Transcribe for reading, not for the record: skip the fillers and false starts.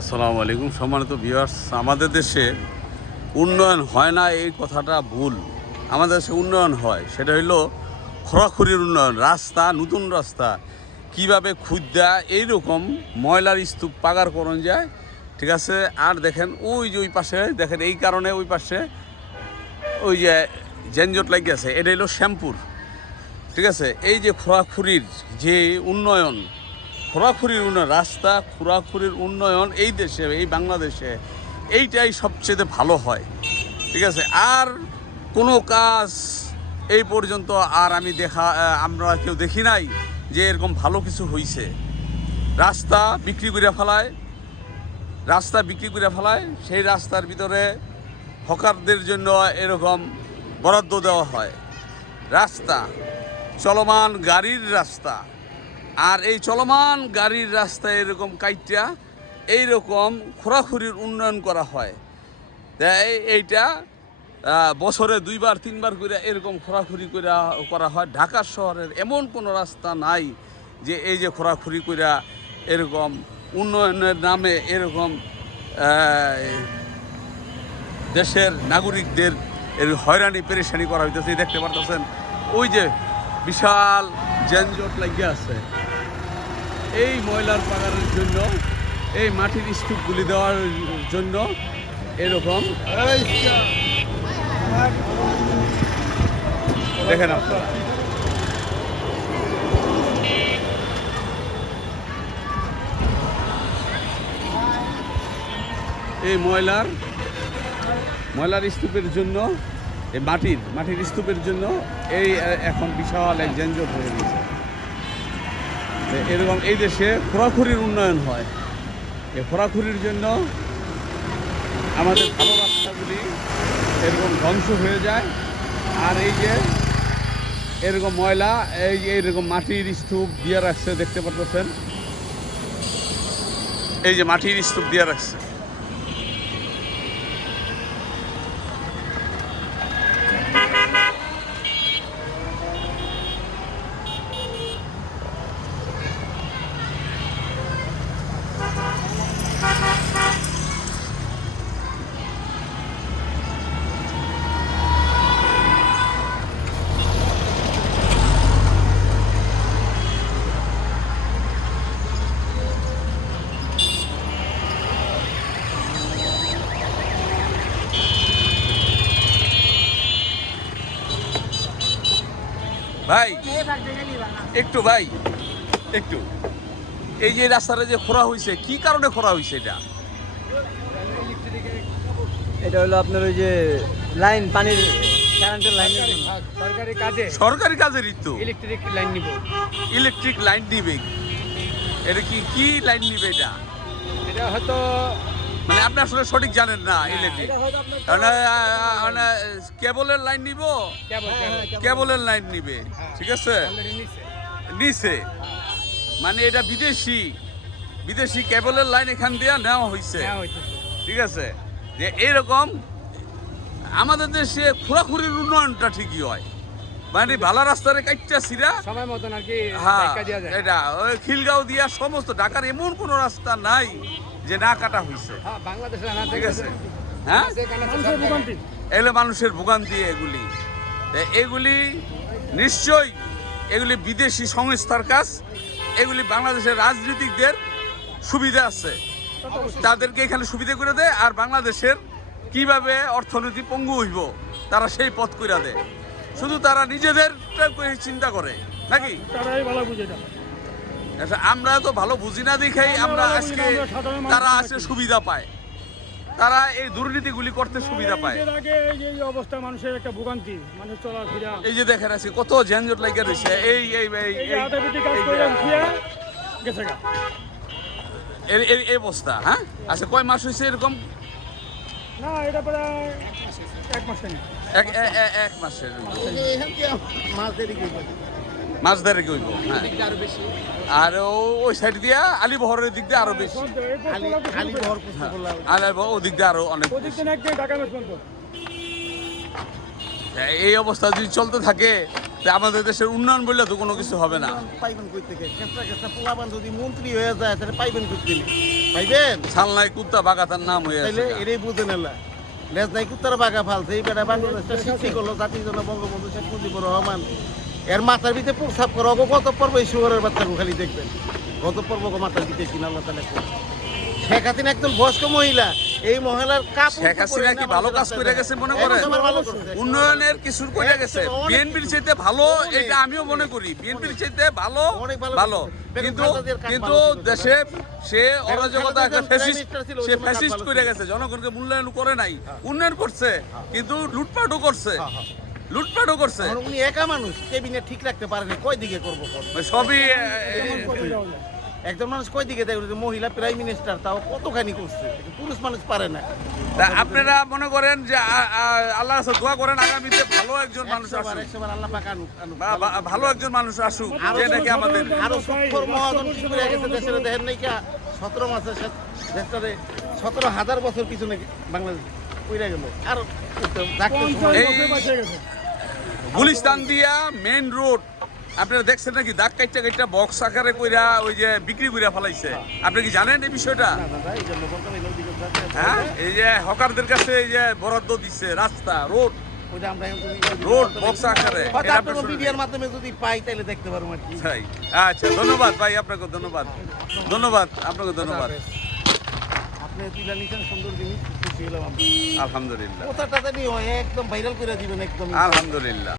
আসসালামু আলাইকুম সম্মানিত ভিউয়ার্স। আমাদের দেশে উন্নয়ন হয় না এই কথাটা ভুল। আমাদের দেশে উন্নয়ন হয়, সেটা হইলো খোরাখুরির উন্নয়ন। রাস্তা, নতুন রাস্তা কিভাবে খুঁজা এইরকম ময়লার স্তূপ পাগার করণ যায়, ঠিক আছে। আর দেখেন ওই যে ওই পাশে দেখেন, এই কারণে ওই পাশে ওই যে যানজট লাগিয়েছে, এটা হলো শ্যামপুর, ঠিক আছে। এই যে খোরাখুরির যে উন্নয়ন, খোরাখুরির উন্নয়ন, রাস্তা খোরাখুরির উন্নয়ন এই দেশে, এই বাংলাদেশে এইটাই সবচেয়ে ভালো হয়, ঠিক আছে। আর কোনো কাজ এই পর্যন্ত আর আমরা কেউ দেখি নাই যে এরকম ভালো কিছু হইছে। রাস্তা বিক্রি করে ফেলায়, সেই রাস্তার ভিতরে হকারদের জন্য এরকম বরাদ্দ দেওয়া হয়। রাস্তা চলমান গাড়ির রাস্তা, আর এই চলমান গাড়ির রাস্তায় এরকম কাইটা এইরকম খোরাখুরির উন্নয়ন করা হয়। এইটা বছরে 2-3 বার করে এরকম খোরাখুরি করা হয়। ঢাকা শহরের এমন কোনো রাস্তা নাই যে এই যে খোরাখুরি কইরা এরকম উন্নয়নের নামে এরকম দেশের নাগরিকদের এর হয়রানি পেরেশানি করা হইতেছে। দেখতে পারতেছেন ওই যে বিশাল যানজট লাগিয়ে আছে এই ময়লার পাগারের জন্য, এই মাটির স্তূপগুলি দেওয়ার জন্য। এরকম দেখেন আপনারা, এই ময়লার স্তূপের জন্য, এই মাটির স্তূপের জন্য এই এখন বিশাল এক যানজট হয়ে গেছে। এরকম এই দেশে খোরাখুরির উন্নয়ন হয়। এই খোরাখুরির জন্য আমাদের ভালো রাস্তাগুলি এরকম ধ্বংস হয়ে যায়। আর এই যে এরকম ময়লা, এইরকম মাটির স্তূপ দিয়ে রাখছে, দেখতে পাচ্ছেন এই যে মাটির স্তূপ দিয়ে রাখছে। ভাই একটু এই যে রাস্তাটা যে খোঁড়া হয়েছে, কি কারণে খোঁড়া হয়েছে? এটা হলো আপনার ওই যে লাইন, পানির কারেন্টের লাইন, সরকারি কাজেরই তো। ইলেকট্রিক লাইন নিবে। এটা কি লাইন নিবে? এটা হয়তো মানে আপনি আসলে সঠিক জানেন না। ইলেকট্রিক কেবলের লাইন নিব, কেবলের লাইন নিবে, ঠিক আছে। নিছে মানে এটা বিদেশি কেবলের লাইন এখান দিয়ে নেওয়া হয়েছে, ঠিক আছে। যে এইরকম আমাদের দেশে খোরাখুরির উন্নয়নটা ঠিকই হয়, মানে ভালো রাস্তার কাইটা সিরা সময় মতন আর কি। হ্যাঁ, এটা ওই খিলগাঁও দিয়া সমস্ত ঢাকার এমন কোনো রাস্তা নাই যে না কাটা হয়েছে, ঠিক আছে। হ্যাঁ, এগুলো মানুষের ভোগান্তি। এগুলি নিশ্চয়ই এগুলি বিদেশি সংস্থার কাজ। এগুলি বাংলাদেশের রাজনীতিকদের সুবিধা আছে, তাদেরকে এখানে সুবিধা করে দেয়। আর বাংলাদেশের কিভাবে অর্থনীতি পঙ্গু হইব তারা সেই পথ করে দেয়। শুধু তারা নিজেদের চিন্তা করে নাকি? আমরা তো ভালো বুঝি না দেখেই আমরা আজকে তারা আছে সুবিধা পায়, তারা এই দুর্নীতিগুলি করতে সুবিধা পায়। এই অবস্থা মানুষের একটা ভোগান্তি, মানুষ চলাফেরা। এই যে দেখেন আছে কত যানজট লাগিয়ে রয়েছে। এই অবস্থা। হ্যাঁ, আচ্ছা, কয় মাস হয়েছে এরকম? না, এটা প্রায় 1 মাস। এক মাসের মাছ ধরে গইব। হ্যাঁ, আর ওই সাইড দিয়া আলিবহরের দিক দিয়ে আরো বেশি, আলিবহর ওদিক দিয়ে আরো অনেক। এই অবস্থা যদি চলতে থাকে তা আমাদের দেশের উন্নয়ন বললে তো কোনো কিছু হবে না। পাইবেন কই থেকে? কেসটা কেসটা পোলাপান যদি মন্ত্রী হয়ে যায় তাহলে পাইবেন কই থেকে? পাইবেন? ছালনায় কুত্তা বাগাতার নাম হয়ে তাইলে আছে। এটাই বুঝে নেলা লেজ নাই কুত্তার বাগা ফালছে এই বেটা বাংলাদেশটা সৃষ্টি করলো জাতির জন্য বঙ্গবন্ধু শেখ মুজিবুর রহমান এর মাথার ভিতরে প্রস্তাব করো গত পর্ব এই শুয়ারের বাচ্চাকে খালি দেখবেন গত পর্ব মাথার ভিতরে কিনা আল্লাহ তালা শেখ হাসিনা একজন বয়স্ক মহিলা এই মহিলার কাপ শেখ হাসিনা কি ভালো কাজ করে গেছে মনে করেন? উন্নয়নের কিছু করে গেছে। বিএনপির চাইতে ভালো এটা আমিও মনে করি, বিএনপির চাইতে ভালো অনেক ভালো ভালো, করছে। কিন্তু বেগম খালেদা জিয়ার কাজ কিন্তু ভালো ছিল। দেশে সে অরাজকতা একটা খালেদা ফ্যাসিস্ট, প্রাইম মিনিস্টার ছিল, ওই সে সময় কাজ ফ্যাসিস্ট ভালো করে ছিল। গেছে, জনগণকে মূল্যায়ন করে নাই, উন্নয়ন করছে কিন্তু লুটপাটও করছে, লুটপাটও করছে। এখন উনি একা মানুষ কেবিনেট ঠিক রাখতে পারেনি কয় দিকে করবো কোন? সবই একজন মানুষ কয় দিকে দেয় মহিলা প্রাইম মিনিস্টার তাও কতখানি করছে পুরুষ মানুষ পারে না তা আপনারা মনে করেন যে আল্লাহর কাছে দোয়া করেন আগামীতে ভালো একজন মানুষ আসুক, 100 বার আল্লাহ পাক আনুক আনুক। ভালো একজন মানুষ আসুক যে নাকি আমাদের আরো সুখর মহাজন কি করে গেছে দেশের দেখেন নাই কি 17 মাসে দেশটারে 17,000 বছর পিছনে বাংলাদেশ কইরা গেল আর ডাক্তার এই গুলিস্তান দিয়া মেইন রোড আপনারা দেখছেন নাকি দাগ কাইটা কাইটা বক্স আকারে কইরা ওই যে বিক্রি কইরা ফেলাইছে। আপনি কি জানেন এই বিষয়টা? দাদা এই জন্য বলতাম এই নদীকে হ্যাঁ, এই যে হকারদের কাছে এই যে বরাদ্দ দিচ্ছে রাস্তা রোড ওইটা আমরা রোড বক্স আকারে। হয়তো এটা আপনার আপনার মিডিয়ার মাধ্যমে যদি পাই তাহলে দেখতে পারবো আর কি তাই। আচ্ছা ধন্যবাদ ভাই, আপনাকে ধন্যবাদ, ধন্যবাদ আপনাকে ধন্যবাদ। আপনি তুলে নিতেন সুন্দর জিনিস খুশি হলাম আমরা আলহামদুলিল্লাহ, কথাটা জানি হয় একদম ভাইরাল করে দিবেন একদম আলহামদুলিল্লাহ।